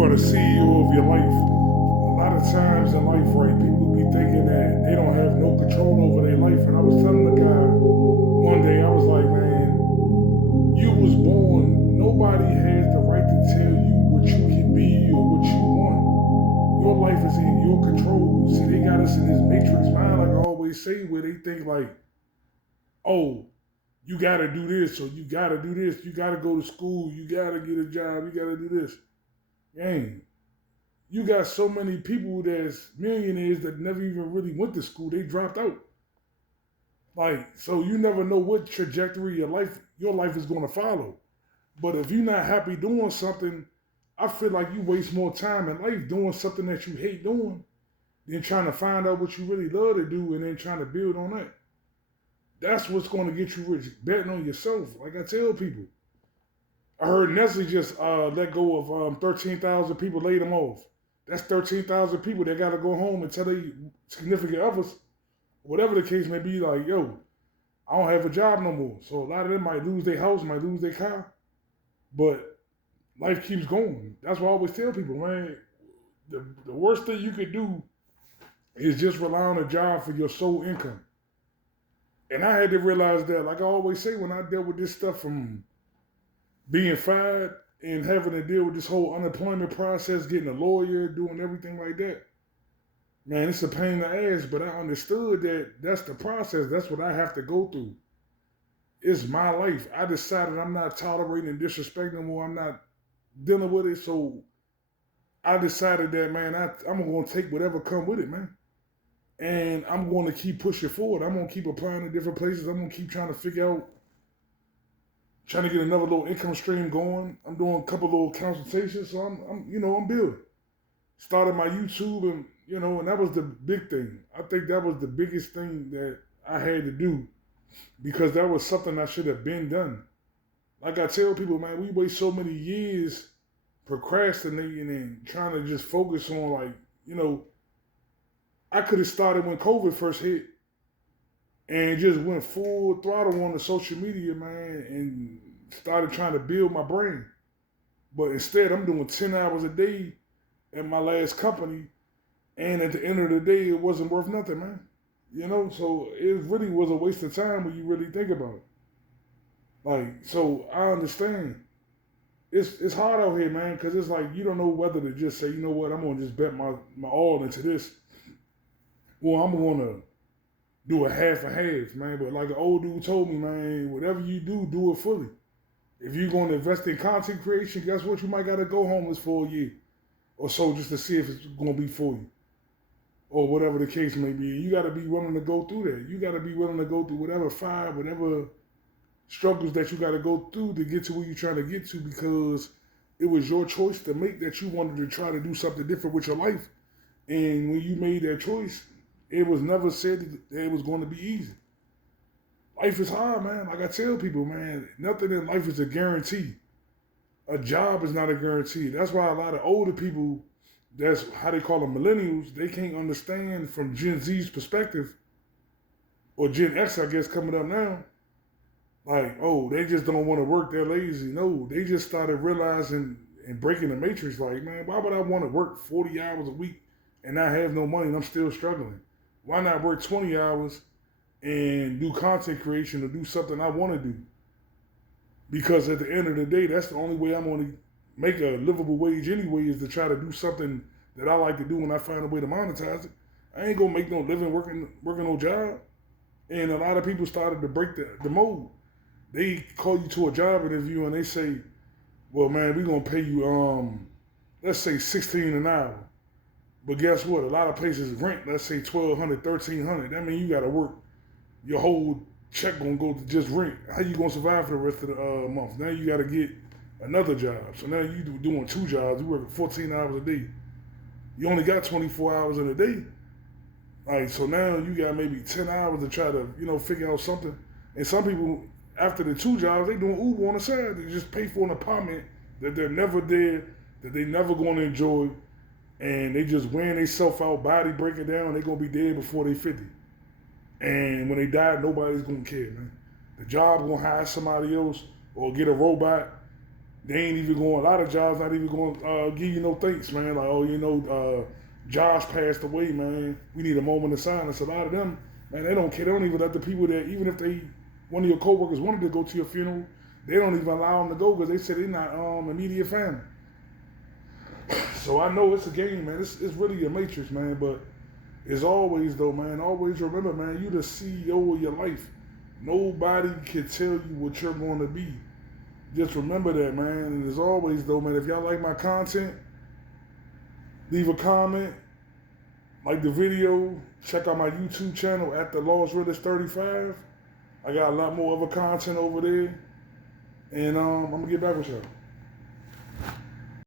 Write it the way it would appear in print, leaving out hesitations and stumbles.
you are the CEO of your life. A lot of times in life, right, people be thinking that they don't have no control over their life. And I was telling the guy one day, I was like, man, you was born. Nobody has the right to tell you what you can be or what you want. Your life is in your control. See, they got us in this matrix mind, like I always say, where they think like, oh, you gotta do this or you gotta do this. You gotta go to school. You gotta get a job. You gotta do this. Gang, you got so many people that's millionaires that never even really went to school. They dropped out. Like, so you never know what trajectory your life is going to follow. But if you're not happy doing something, I feel like you waste more time in life doing something that you hate doing than trying to find out what you really love to do and then trying to build on that. That's what's going to get you rich. Betting on yourself. Like I tell people, I heard Nestle just let go of 13,000 people, laid them off. That's 13,000 people that got to go home and tell their significant others, whatever the case may be, like, yo, I don't have a job no more. So a lot of them might lose their house, might lose their car, but life keeps going. That's why I always tell people, man, the worst thing you could do is just rely on a job for your sole income. And I had to realize that, like I always say, when I dealt with this stuff from being fired and having to deal with this whole unemployment process, getting a lawyer, doing everything like that, man, it's a pain in the ass, but I understood that that's the process. That's what I have to go through. It's my life. I decided I'm not tolerating disrespect no more. I'm not dealing with it. So I decided that, man, I'm going to take whatever come with it, man. And I'm going to keep pushing forward. I'm going to keep applying to different places. I'm going to keep trying to figure out, trying to get another little income stream going. I'm doing a couple little consultations. So I'm building. Started my YouTube and that was the big thing. I think that was the biggest thing that I had to do because that was something I should have been done. Like I tell people, man, we waste so many years procrastinating and trying to just focus on I could have started when COVID first hit and just went full throttle on the social media, man, and started trying to build my brain. But instead, I'm doing 10 hours a day at my last company, and at the end of the day, it wasn't worth nothing, man. So it really was a waste of time when you really think about it. Like, so I understand. It's hard out here, man, because it's like you don't know whether to just say, you know what, I'm gonna just bet my all into this. Well, I'm gonna do a half, man. But like an old dude told me, man, whatever you do it fully. If you're gonna invest in content creation, guess what? You might gotta go homeless for a year or so just to see if it's gonna be for you. Or whatever the case may be. You gotta be willing to go through that. You gotta be willing to go through whatever struggles that you gotta go through to get to where you're trying to get to because it was your choice to make that you wanted to try to do something different with your life. And when you made that choice, it was never said that it was going to be easy. Life is hard, man. Like I tell people, man, nothing in life is a guarantee. A job is not a guarantee. That's why a lot of older people, that's how they call them millennials, they can't understand from Gen Z's perspective, or Gen X, I guess, coming up now, like, oh, they just don't want to work, they're lazy. No, they just started realizing and breaking the matrix, like, man, why would I want to work 40 hours a week and not have no money and I'm still struggling? Why not work 20 hours and do content creation or do something I want to do? Because at the end of the day, that's the only way I'm going to make a livable wage anyway, is to try to do something that I like to do when I find a way to monetize it. I ain't going to make no living working no job. And a lot of people started to break the mold. They call you to a job interview and they say, well, man, we're going to pay you, let's say 16 an hour. But guess what? A lot of places rent, let's say $1,200, $1,300. That means you got to work. Your whole check going to go to just rent. How you going to survive for the rest of the month? Now you got to get another job. So now you doing two jobs. You working 14 hours a day. You only got 24 hours in a day. Like, so now you got maybe 10 hours to try to, figure out something. And some people, after the two jobs, they doing Uber on the side. They just pay for an apartment that they're never there, that they never going to enjoy. And they just wearing themselves out, body breaking down. They're going to be dead before they 50. And when they die, nobody's going to care, man. The job going to hire somebody else or get a robot they ain't even going, a lot of jobs not even going to give you no thanks, man. Like, oh, Josh passed away, man. We need a moment of silence. A lot of them, man, they don't care. They don't even let the people that, even if one of your coworkers wanted to go to your funeral, they don't even allow them to go because they said they're not immediate family. So I know it's a game, man. It's really a matrix, man. But as always, though, man, always remember, man, you the CEO of your life. Nobody can tell you what you're going to be. Just remember that, man. And as always, though, man, if y'all like my content, leave a comment, like the video, check out my YouTube channel at the Lost Realist 35. I got a lot more other content over there. And I'm going to get back with y'all.